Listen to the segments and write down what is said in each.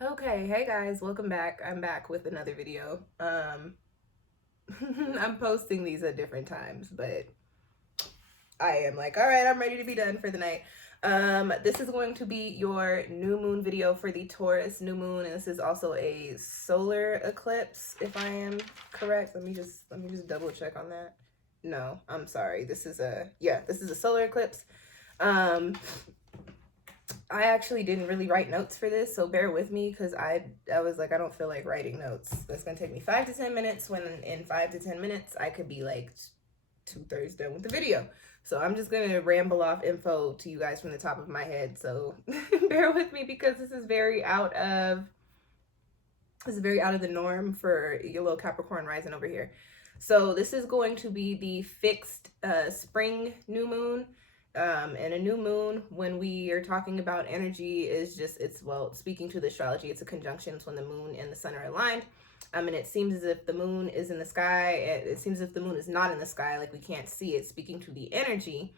Okay, hey guys, welcome back. I'm back with another video. I'm posting these at different times, but I am like, all right, I'm ready to be done for the night. This is going to be your new moon video for the Taurus new moon, and this is also a solar eclipse, if I am correct. Let me just double check on that. No, I'm sorry. This is a solar eclipse. I actually didn't really write notes for this, so bear with me because I was like, I don't feel like writing notes. That's gonna take me 5 to 10 minutes when in 5 to 10 minutes I could be like 2/3 done with the video. So I'm just gonna ramble off info to you guys from the top of my head. So bear with me because this is very out of the norm for your little Capricorn rising over here. So this is going to be the fixed spring new moon. And a new moon, when we are talking about energy, is just, speaking to the astrology, it's a conjunction. It's when the moon and the sun are aligned. And it seems as if the moon is in the sky. It seems as if the moon is not in the sky, like we can't see it. Speaking to the energy,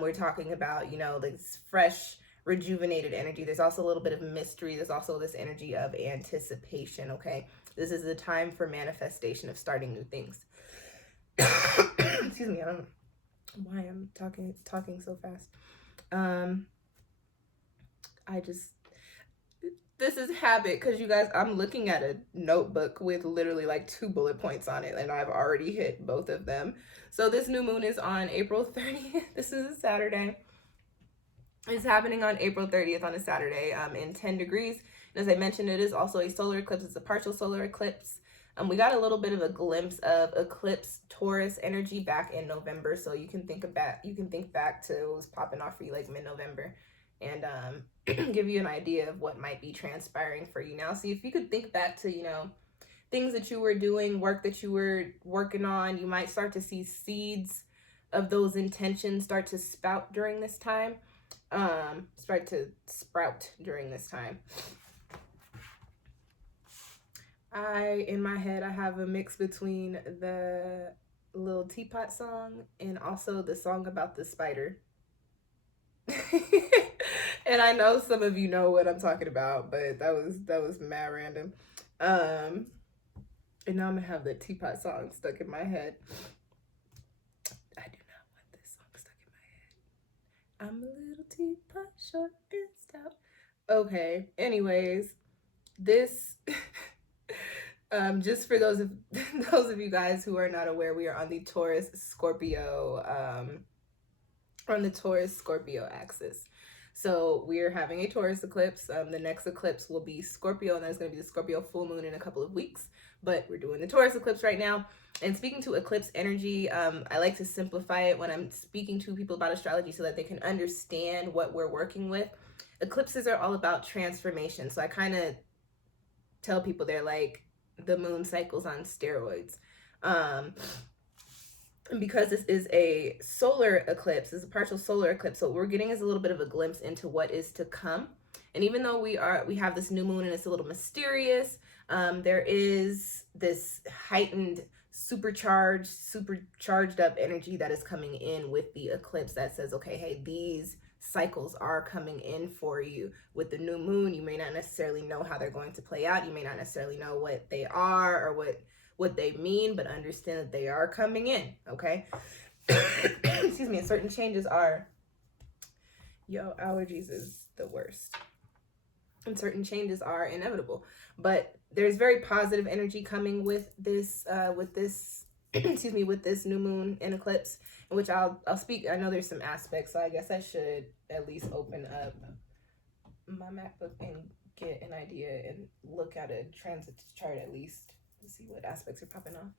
we're talking about, this fresh, rejuvenated energy. There's also a little bit of mystery. There's also this energy of anticipation, okay? This is the time for manifestation, of starting new things. Excuse me, I don't know why I'm talking so fast. This is habit, because you guys, I'm looking at a notebook with literally like 2 bullet points on it, and I've already hit both of them. So this new moon is on April 30th. This is a Saturday. It's happening on April 30th on a Saturday, in 10 degrees. And as I mentioned, it is also a solar eclipse. It's a partial solar eclipse. We got a little bit of a glimpse of eclipse Taurus energy back in November, so you can think back to what was popping off for you like mid-November, and give you an idea of what might be transpiring for you now. See if you could think back to things that you were doing, work that you were working on. You might start to see seeds of those intentions start to spout during this time. Start to sprout during this time. In my head, I have a mix between the little teapot song and also the song about the spider. And I know some of you know what I'm talking about, but that was mad random. And now I'm gonna have the teapot song stuck in my head. I do not want this song stuck in my head. I'm a little teapot, short and stout. Okay, anyways, this just for those of you guys who are not aware, we are on the Taurus Scorpio axis. So we're having a Taurus eclipse. The next eclipse will be Scorpio, and that's going to be the Scorpio full moon in a couple of weeks. But we're doing the Taurus eclipse right now. And speaking to eclipse energy, I like to simplify it when I'm speaking to people about astrology so that they can understand what we're working with. Eclipses are all about transformation. So I kind of tell people they're like the moon cycles on steroids. Because this is a solar eclipse, it's a partial solar eclipse, so what we're getting is a little bit of a glimpse into what is to come. And even though we have this new moon and it's a little mysterious, there is this heightened, supercharged up energy that is coming in with the eclipse that says, okay, hey, these cycles are coming in for you. With the new moon, you may not necessarily know how they're going to play out. You may not necessarily know what they are or what they mean, but understand that they are coming in, okay? Excuse me, and certain changes are, allergies is the worst. And certain changes are inevitable. But there's very positive energy coming with this excuse me, with this new moon and eclipse, in which I'll speak. I know there's some aspects, so I guess I should at least open up my MacBook and get an idea and look at a transit chart at least to see what aspects are popping off.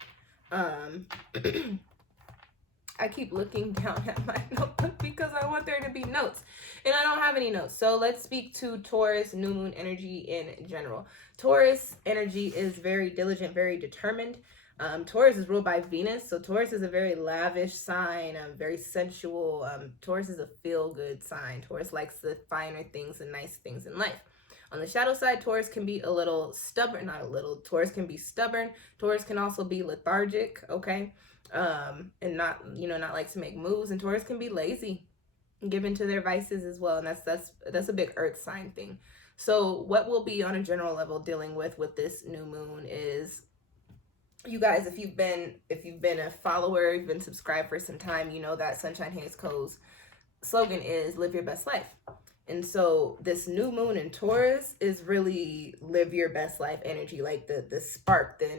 I keep looking down at my notebook because I want there to be notes, and I don't have any notes. So let's speak to Taurus new moon energy in general. Taurus energy is very diligent, very determined. Taurus is ruled by Venus, so Taurus is a very lavish sign, very sensual. Taurus is a feel-good sign. Taurus likes the finer things and nice things in life. On the shadow side, Taurus can be a little stubborn, Taurus can be stubborn. Taurus can also be lethargic, okay? And not like to make moves. And Taurus can be lazy, given to their vices as well. And that's a big earth sign thing. So what we'll be on a general level dealing with this new moon is, you guys, if you've been a follower, you've been subscribed for some time, you know that SunshinehazeCo's slogan is live your best life. And so this new moon in Taurus is really live your best life energy, like the spark, the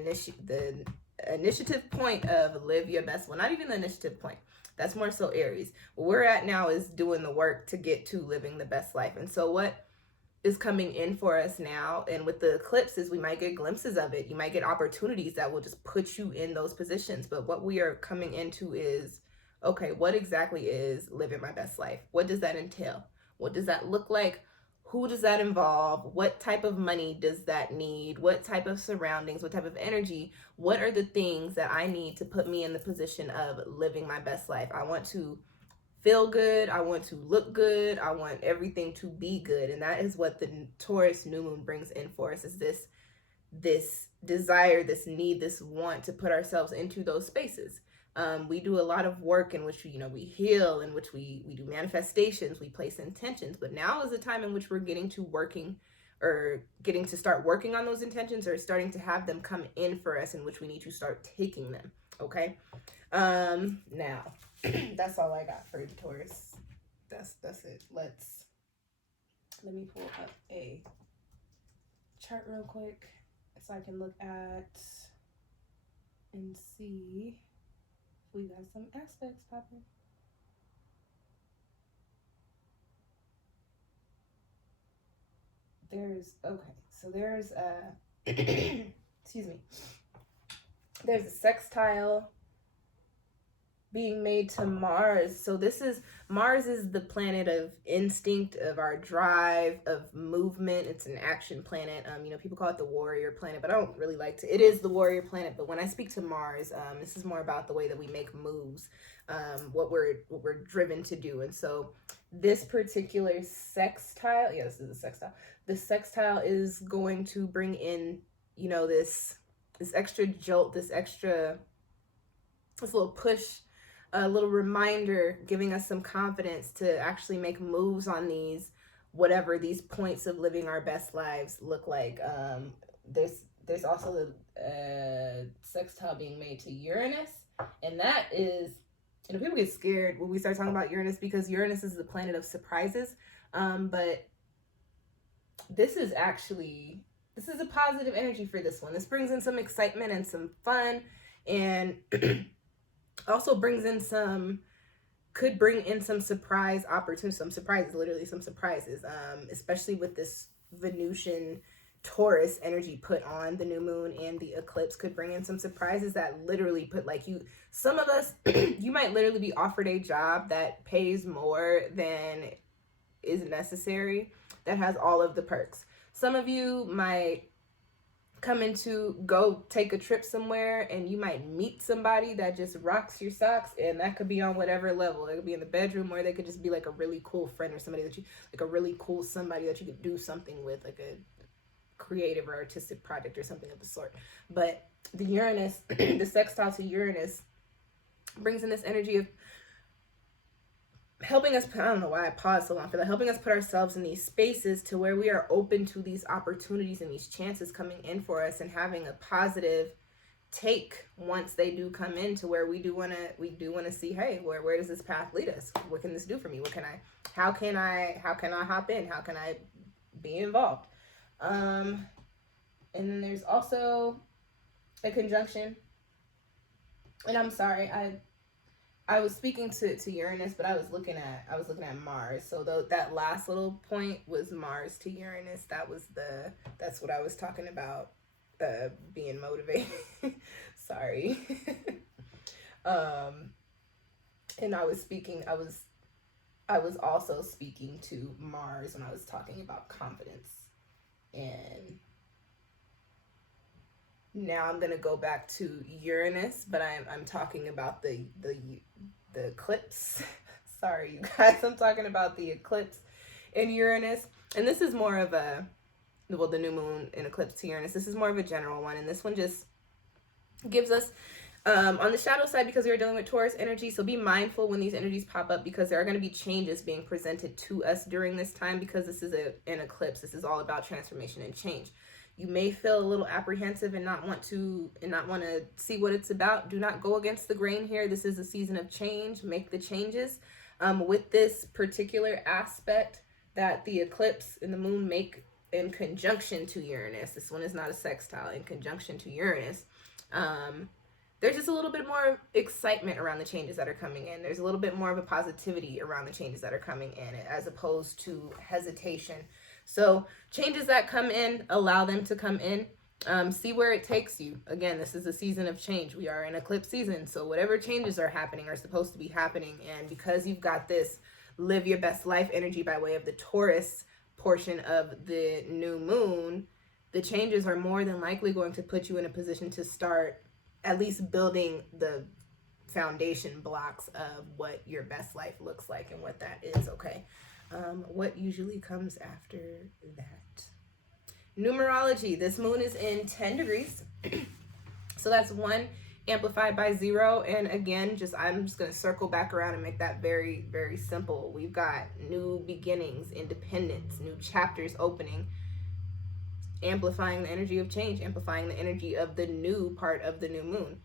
initiative point of live your best. Well, not even the initiative point. That's more so Aries. What we're at now is doing the work to get to living the best life. And so what is coming in for us now, and with the eclipses, we might get glimpses of it. You might get opportunities that will just put you in those positions. But what we are coming into is, okay, what exactly is living my best life? What does that entail? What does that look like? Who does that involve? What type of money does that need? What type of surroundings? What type of energy? What are the things that I need to put me in the position of living my best life? I want to feel good. I want to look good. I want everything to be good. And that is what the Taurus new moon brings in for us, is this desire, this need, this want to put ourselves into those spaces. We do a lot of work in which we heal, in which we do manifestations, we place intentions. But now is the time in which we're getting to start working on those intentions, or starting to have them come in for us, in which we need to start taking them. Okay. Now that's all I got for you, Taurus. That's it. Let me pull up a chart real quick so I can look at and see if we got some aspects popping. There's excuse me. There's a sextile being made to Mars. So Mars is the planet of instinct, of our drive, of movement. It's an action planet. People call it the warrior planet, but I don't really like to. It is the warrior planet, but when I speak to Mars, this is more about the way that we make moves, what we're driven to do. And so this particular sextile, this is a sextile. The sextile is going to bring in, this extra jolt, this little push, a little reminder, giving us some confidence to actually make moves on whatever these points of living our best lives look like. There's also the sextile being made to Uranus, and that is, people get scared when we start talking about Uranus, because Uranus is the planet of surprises. But this is a positive energy for this one. This brings in some excitement and some fun, and also could bring in some surprise opportunities, some surprises, especially with this Venusian Taurus energy put on the new moon, and the eclipse could bring in some surprises that literally put, some of us, you might literally be offered a job that pays more than is necessary, that has all of the perks. Some of you might go take a trip somewhere, and you might meet somebody that just rocks your socks, and that could be on whatever level. It could be in the bedroom, or they could just be like a really cool friend, or somebody that somebody that you could do something with, like a creative or artistic project or something of the sort. But the Uranus, the sextile to Uranus, brings in this energy of helping us, I don't know why I paused so long for that, helping us put ourselves in these spaces to where we are open to these opportunities and these chances coming in for us, and having a positive take once they do come in, to where we do want to see, hey, where does this path lead us? What can this do for me? How can I hop in? How can I be involved? And then there's also a conjunction, and I'm sorry, I was speaking to Uranus, but I was looking at Mars. So that last little point was Mars to Uranus. That's what I was talking about, being motivated. Sorry. And I was also speaking to Mars when I was talking about confidence. And now I'm gonna go back to Uranus, but I'm talking about the eclipse. Sorry, you guys, I'm talking about the eclipse in Uranus, and this is more of the new moon in eclipse to Uranus. This is more of a general one, and this one just gives us On the shadow side, because we're dealing with Taurus energy, so be mindful when these energies pop up, because there are going to be changes being presented to us during this time, because this is an eclipse. This is all about transformation and change. You may feel a little apprehensive and not want to see what it's about. Do not go against the grain here. This is a season of change. Make the changes. With this particular aspect that the eclipse and the moon make in conjunction to Uranus, this one is not a sextile, in conjunction to Uranus, there's just a little bit more excitement around the changes that are coming in. There's a little bit more of a positivity around the changes that are coming in, as opposed to hesitation. So changes that come in, allow them to come in. See where it takes you. Again, this is a season of change. We are in eclipse season, so whatever changes are happening are supposed to be happening. And because you've got this live your best life energy by way of the Taurus portion of the new moon, the changes are more than likely going to put you in a position to start at least building the foundation blocks of what your best life looks like and what that is, okay? What usually comes after that? Numerology. This moon is in 10 degrees. So that's 1 amplified by 0. And again, I'm just going to circle back around and make that very, very simple. We've got new beginnings, independence, new chapters opening, amplifying the energy of change, amplifying the energy of the new part of the new moon.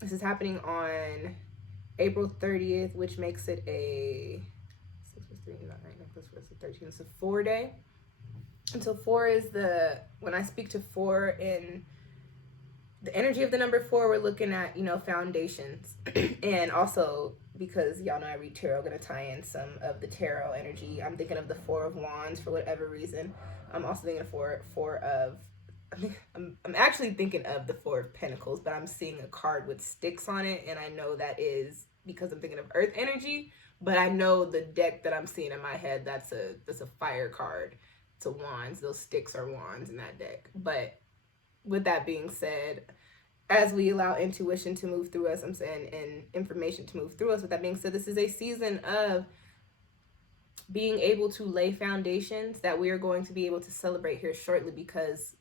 This is happening on April 30th, which makes it a 13. It's a 4 day. And so 4 is when I speak to 4 in the energy of the number 4, we're looking at, foundations. And also, because y'all know I read tarot, I'm going to tie in some of the tarot energy. I'm thinking of the 4 of Wands for whatever reason. I'm also thinking of I'm actually thinking of the 4 of Pentacles, but I'm seeing a card with sticks on it, and I know that is because I'm thinking of Earth energy, but I know the deck that I'm seeing in my head, that's a fire card. It's a Wands. Those sticks are Wands in that deck. But with that being said, as we allow intuition to move through us, I'm saying, and information to move through us, with that being said, this is a season of being able to lay foundations that we are going to be able to celebrate here shortly, because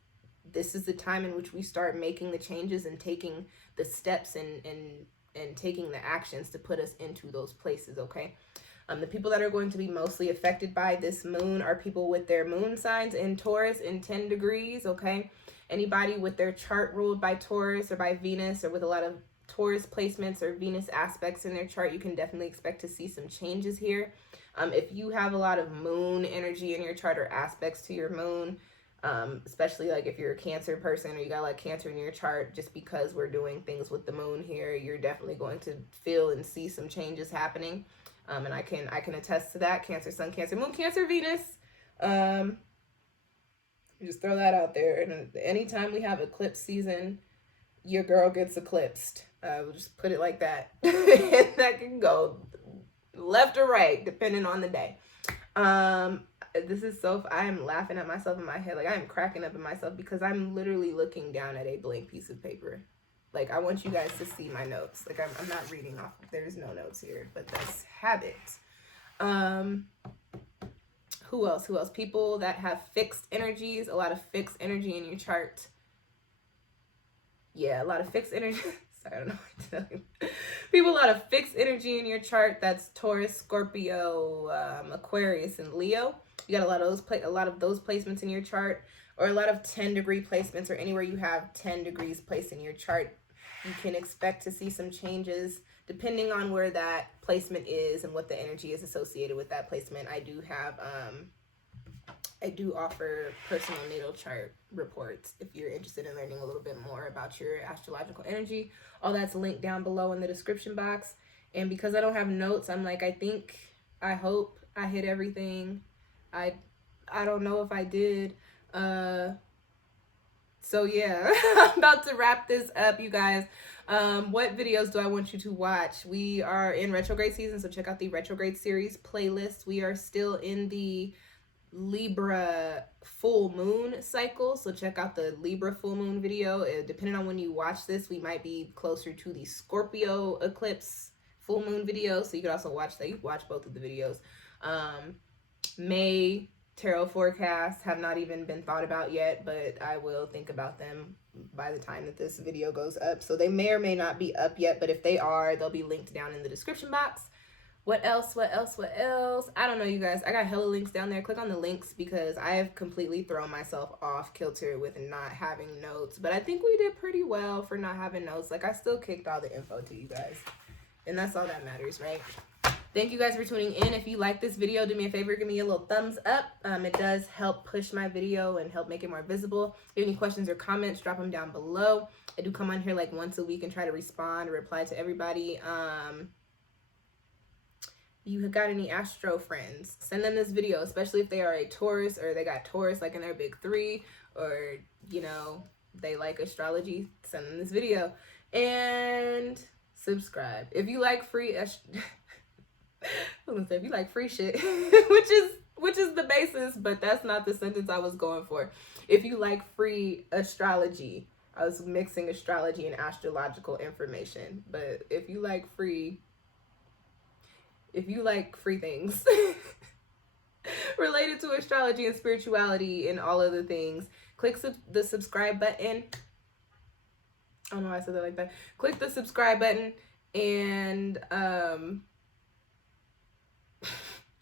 this is the time in which we start making the changes and taking the steps and taking the actions to put us into those places, okay? The people that are going to be mostly affected by this moon are people with their moon signs in Taurus in 10 degrees, okay? Anybody with their chart ruled by Taurus or by Venus, or with a lot of Taurus placements or Venus aspects in their chart, you can definitely expect to see some changes here. If you have a lot of moon energy in your chart or aspects to your moon, especially like if you're a Cancer person or you got like Cancer in your chart, just because we're doing things with the moon here, you're definitely going to feel and see some changes happening. And I can attest to that. Cancer Sun, Cancer Moon, Cancer Venus. Just throw that out there. And anytime we have eclipse season, your girl gets eclipsed. We'll just put it like that. That can go left or right, depending on the day. This is I am laughing at myself in my head. Like, I am cracking up at myself because I'm literally looking down at a blank piece of paper. Like, I want you guys to see my notes. Like, I'm not reading off. There's no notes here, but that's habit. Who else? People that have fixed energies, a lot of fixed energy in your chart. Yeah, a lot of fixed energy. Sorry, I don't know what to tell you. People, a lot of fixed energy in your chart. That's Taurus, Scorpio, Aquarius, and Leo. You got a lot of those placements in your chart, or a lot of 10-degree placements, or anywhere you have 10 degrees placed in your chart. You can expect to see some changes depending on where that placement is and what the energy is associated with that placement. I do offer personal natal chart reports if you're interested in learning a little bit more about your astrological energy. All that's linked down below in the description box. And because I don't have notes, I'm like, I hope I hit everything. I don't know if I did. So yeah, I'm about to wrap this up, you guys. What videos do I want you to watch? We are in retrograde season, so check out the retrograde series playlist. We are still in the Libra full moon cycle, so check out the Libra full moon video. Depending on when you watch this, we might be closer to the Scorpio eclipse full moon video, so you can also watch that. You can watch both of the videos. May tarot forecasts have not even been thought about yet, but I will think about them by the time that this video goes up. So they may or may not be up yet, but if they are, they'll be linked down in the description box. What else? I don't know, you guys. I got hella links down there. Click on the links because I have completely thrown myself off kilter with not having notes. But I think we did pretty well for not having notes. Like, I still kicked all the info to you guys. And that's all that matters, right? Thank you guys for tuning in. If you like this video, do me a favor, give me a little thumbs up. It does help push my video and help make it more visible. If you have any questions or comments, drop them down below. I do come on here like once a week and try to respond or reply to everybody. You got any astro friends, send them this video, especially if they are a Taurus or they got Taurus like in their big 3, or you know, they like astrology, send them this video. And subscribe if you like free I was gonna say if you like free shit, which is the basis, but that's not the sentence I was going for. If you like free astrology, I was mixing astrology and astrological information, but if you like free things related to astrology and spirituality and all of the things, click the subscribe button. I don't know why I said that like that. Click the subscribe button. And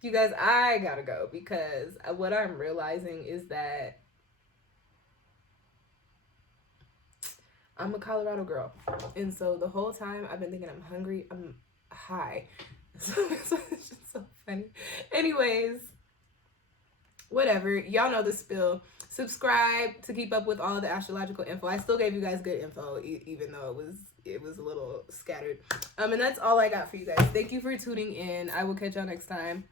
you guys, I gotta go because what I'm realizing is that I'm a Colorado girl, and so the whole time I've been thinking I'm hungry, I'm high. So it's just so funny. Anyways, whatever. Y'all know the spill. Subscribe to keep up with all the astrological info. I still gave you guys good info, even though it was a little scattered. And that's all I got for you guys. Thank you for tuning in. I will catch y'all next time.